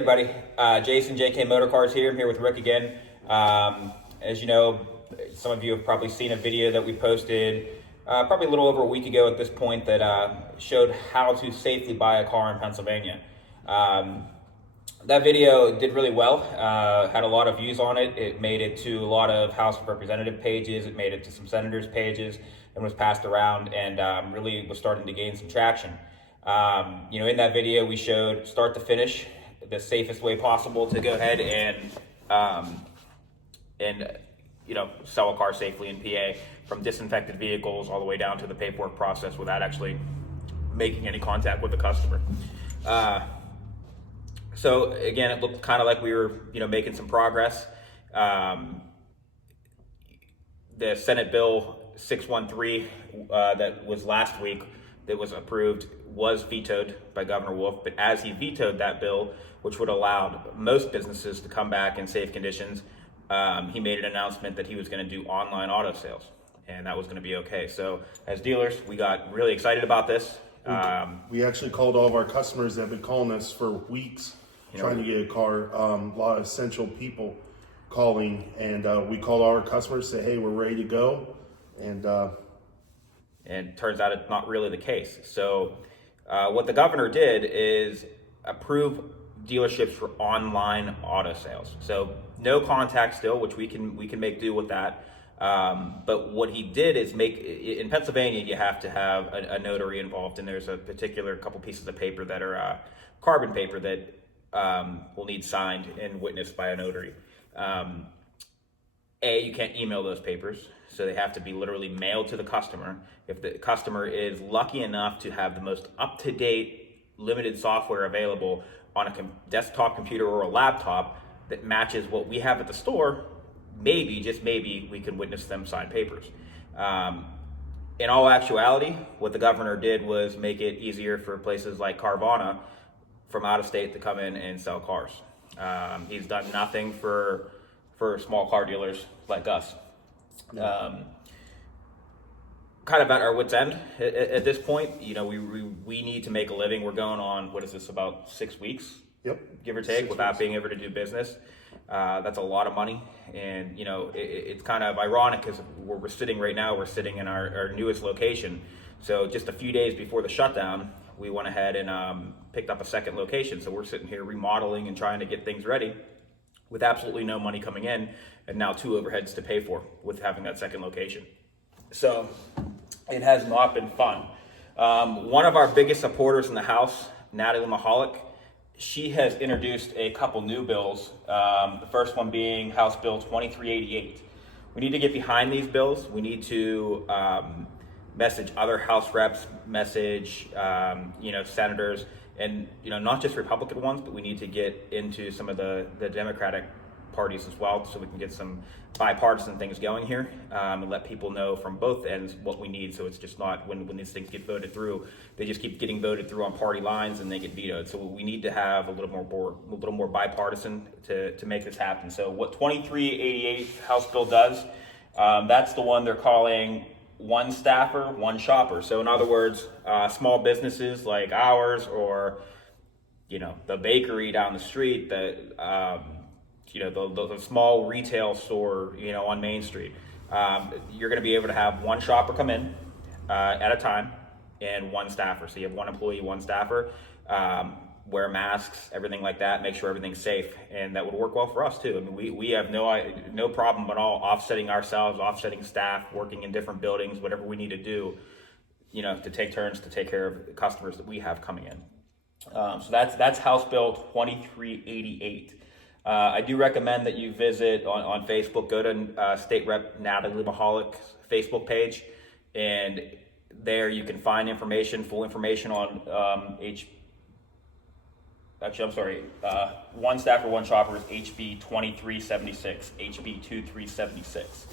everybody, Jason, JK Motor Cars here. I'm here with Rick again. As you know, some of you have probably seen a video that we posted probably a little over a week ago at this point that showed how to safely buy a car in Pennsylvania. That video did really well, had a lot of views on it. It made it to a lot of House of Representative pages, it made it to some senators' pages, and was passed around and really was starting to gain some traction. In that video we showed start to finish the safest way possible to go ahead and sell a car safely in PA, from disinfected vehicles all the way down to the paperwork process without actually making any contact with the customer. So again, it looked kind of like we were making some progress. The Senate Bill 613 that was last week that was approved was vetoed by Governor Wolf, but as he vetoed that bill, which would allow most businesses to come back in safe conditions, he made an announcement that he was going to do online auto sales, and that was going to be okay. So as dealers, we got really excited about this. We actually called all of our customers that have been calling us for weeks trying to get a car. A lot of essential people calling, and we called all our customers, say, hey, we're ready to go. And it turns out it's not really the case. So what the governor did is approve dealerships for online auto sales. So no contact still, which we can make do with that. But what he did is in Pennsylvania, you have to have a notary involved, and there's a particular couple pieces of paper that are carbon paper that will need signed and witnessed by a notary. You can't email those papers, so they have to be literally mailed to the customer. If the customer is lucky enough to have the most up-to-date limited software available on a desktop computer or a laptop that matches what we have at the store, maybe, just maybe, we can witness them sign papers. In all actuality, what the governor did was make it easier for places like Carvana from out of state to come in and sell cars. He's done nothing for small car dealers like us. Kind of at our wit's end at this point. We need to make a living. We're going on, what is this, about 6 weeks? Yep. Give or take, without being able to do business. That's a lot of money. And, it's kind of ironic because we're sitting right now, we're sitting in our newest location. So just a few days before the shutdown, we went ahead and picked up a second location. So we're sitting here remodeling and trying to get things ready with absolutely no money coming in, and now 2 overheads to pay for with having that second location. So it has not been fun. One of our biggest supporters in the House, Natalie Mahalik, she has introduced a couple new bills. The first one being House Bill 2388. We need to get behind these bills. We need to message other House reps, message senators, and not just Republican ones, but we need to get into some of the Democratic parties as well, so we can get some bipartisan things going here, and let people know from both ends what we need. So it's just not when these things get voted through, they just keep getting voted through on party lines and they get vetoed. So we need to have a little more bipartisan to make this happen. So what 2388 House bill does, that's the one they're calling one staffer, one shopper. So in other words, small businesses like ours, or the bakery down the street, the small retail store on Main Street, you're going to be able to have one shopper come in at a time and one staffer. So you have one employee, one staffer, wear masks, everything like that, make sure everything's safe, and that would work well for us too. I mean, we have no problem at all offsetting ourselves, offsetting staff, working in different buildings, whatever we need to do, to take turns to take care of the customers that we have coming in. So that's House Bill 2388. I do recommend that you visit on Facebook, go to State Rep Natalie Mahalik's Facebook page, and there you can find full information on one staffer, one shopper is HB 2376, HB 2376.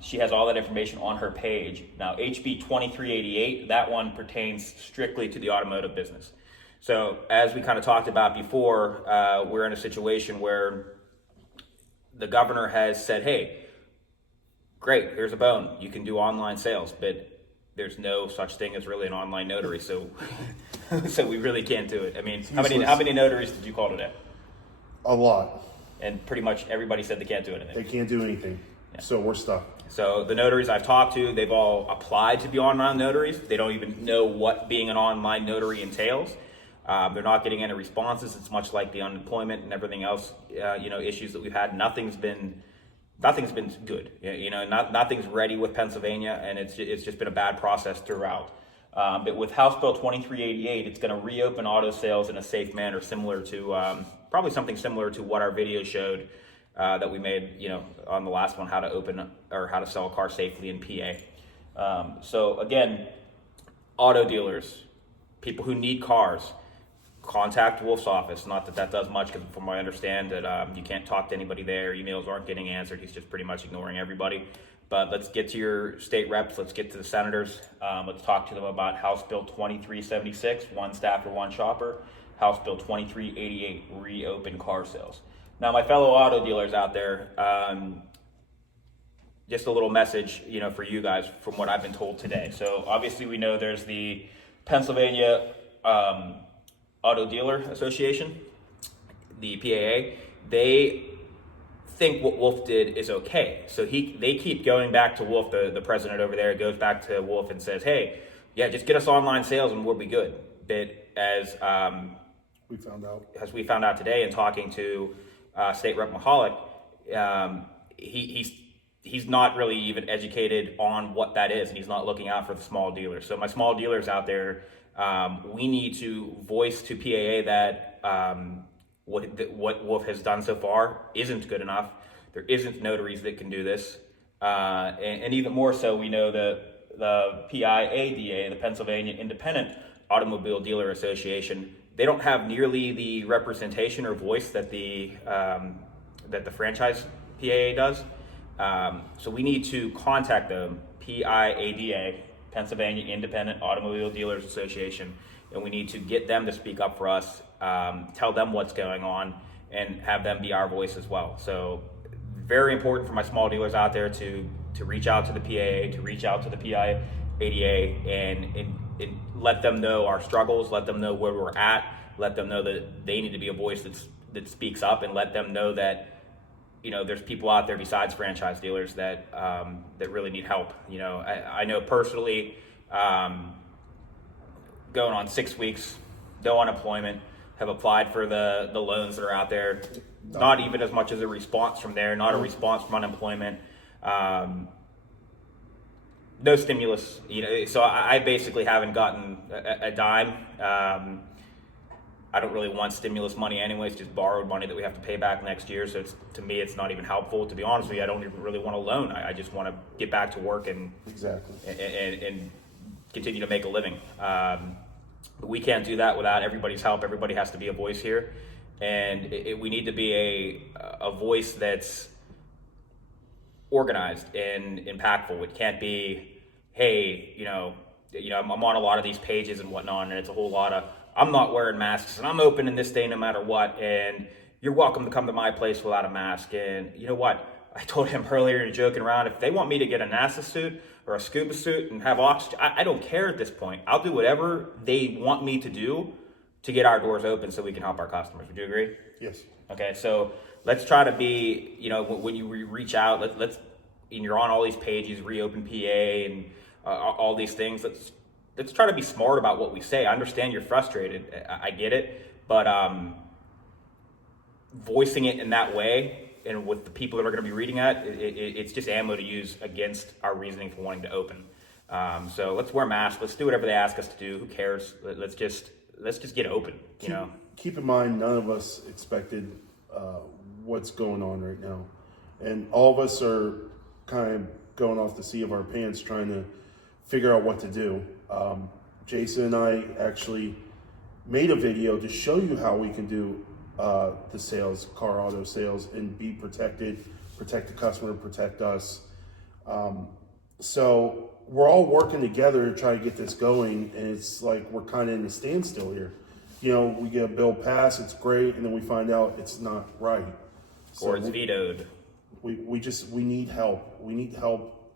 She has all that information on her page. Now, HB 2388, that one pertains strictly to the automotive business. So as we kind of talked about before, we're in a situation where the governor has said, hey, great, here's a bone. You can do online sales, but there's no such thing as really an online notary. So, so we really can't do it. I mean, how useless. many notaries did you call today? A lot. And pretty much everybody said they can't do anything. They can't do anything. So we're stuck. So the notaries I've talked to, they've all applied to be online notaries. They don't even know what being an online notary entails. They're not getting any responses. It's much like the unemployment and everything else, issues that we've had. Nothing's been good. Nothing's ready with Pennsylvania, and it's just been a bad process throughout. But with House Bill 2388, it's going to reopen auto sales in a safe manner, similar to probably something similar to what our video showed that we made, on the last one, how to open or how to sell a car safely in PA. So again, auto dealers, people who need cars, contact Wolf's office. Not that does much, because from what I understand that you can't talk to anybody there. Emails aren't getting answered. He's just pretty much ignoring everybody. But let's get to your state reps. Let's get to the senators. Let's talk to them about House Bill 2376, one staffer, one shopper. House Bill 2388, reopen car sales. Now, my fellow auto dealers out there, just a little message, for you guys from what I've been told today. So obviously we know there's the Pennsylvania Auto Dealer Association, the PAA. They think what Wolf did is okay. So they keep going back to Wolf, the president over there, goes back to Wolf and says, hey, yeah, just get us online sales and we'll be good. But as we found out today in talking to State Rep Mahalik, he's not really even educated on what that is, and he's not looking out for the small dealers. So my small dealers out there, we need to voice to PAA that what Wolf has done so far isn't good enough. There isn't notaries that can do this, and even more so, we know the PIADA, the Pennsylvania Independent Automobile Dealer Association. They don't have nearly the representation or voice that the franchise PAA does. So we need to contact them, PIADA, Pennsylvania Independent Automobile Dealers Association, and we need to get them to speak up for us, tell them what's going on, and have them be our voice as well. So very important for my small dealers out there to reach out to the PAA, to reach out to the PIADA, and let them know our struggles, let them know where we're at, let them know that they need to be a voice that speaks up, and let them know that there's people out there besides franchise dealers that really need help. I know personally, going on 6 weeks, no unemployment, have applied for the loans that are out there. Not even as much as a response from there, not a response from unemployment. No stimulus, so I basically haven't gotten a dime. I don't really want stimulus money anyways, just borrowed money that we have to pay back next year. So to me, it's not even helpful. To be honest with you, I don't even really want a loan. I just want to get back to work and continue to make a living. But we can't do that without everybody's help. Everybody has to be a voice here. And we need to be a voice that's organized and impactful. It can't be, hey, I'm on a lot of these pages and whatnot, and it's a whole lot of, I'm not wearing masks and I'm open in this day no matter what, and you're welcome to come to my place without a mask. And you know what? I told him earlier, joking around, if they want me to get a NASA suit or a scuba suit and have oxygen, I don't care at this point. I'll do whatever they want me to do to get our doors open so we can help our customers. Would you agree? Yes. Okay, so let's try to be, when you reach out, let's and you're on all these pages, Reopen PA and all these things, let's try to be smart about what we say. I understand you're frustrated. I get it. But voicing it in that way and with the people that are going to be reading that, it's just ammo to use against our reasoning for wanting to open. So let's wear masks. Let's do whatever they ask us to do. Who cares? Let's just get open. Keep in mind, none of us expected what's going on right now, and all of us are kind of going off the seat of our pants, trying to figure out what to do. Jason and I actually made a video to show you how we can do the sales, car auto sales, and be protected, protect the customer, protect us. So we're all working together to try to get this going, and it's like we're kind of in a standstill here. We get a bill passed, it's great, and then we find out it's not right. Or it's vetoed. We need help. We need help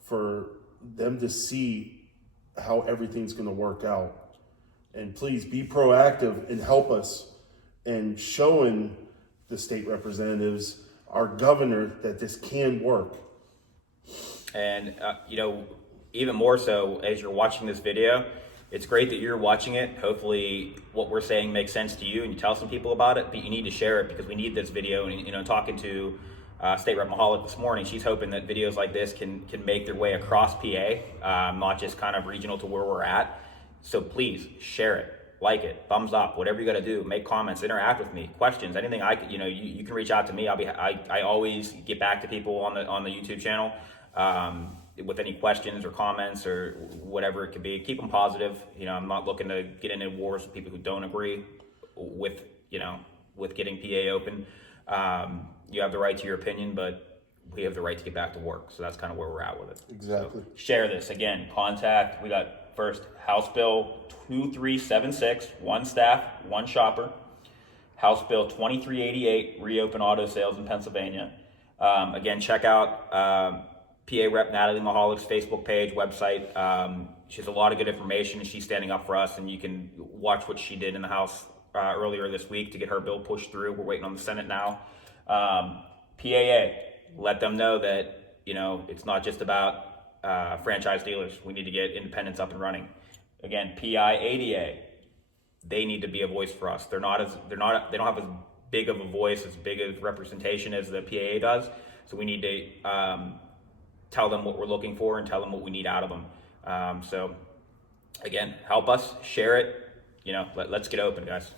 for them to see how everything's going to work out. And please be proactive and help us in showing the state representatives, our governor, that this can work. And, even more so as you're watching this video, it's great that you're watching it. Hopefully what we're saying makes sense to you and you tell some people about it, but you need to share it because we need this video. And, talking to State Rep Mahalik this morning, she's hoping that videos like this can make their way across PA, not just kind of regional to where we're at. So please share it, like it, thumbs up, whatever you got to do, make comments, interact with me, questions, anything I could, you can reach out to me. I always get back to people on the YouTube channel. With any questions or comments or whatever it could be, keep them positive. I'm not looking to get into wars with people who don't agree with getting PA open. You have the right to your opinion, but we have the right to get back to work. So that's kind of where we're at with it. Exactly. So share this. Again, contact. We got first House Bill 2376, one staff, one shopper. House Bill 2388, reopen auto sales in Pennsylvania. Again, check out PA Rep Natalie Mahalik's Facebook page, website. She has a lot of good information and she's standing up for us, and you can watch what she did in the House earlier this week to get her bill pushed through. We're waiting on the Senate now. PAA, let them know that, it's not just about franchise dealers. We need to get independents up and running. Again, PIADA, they need to be a voice for us. They don't have as big of a voice, as big of representation as the PAA does. So we need to tell them what we're looking for and tell them what we need out of them. So again, help us, share it, let's get open, guys.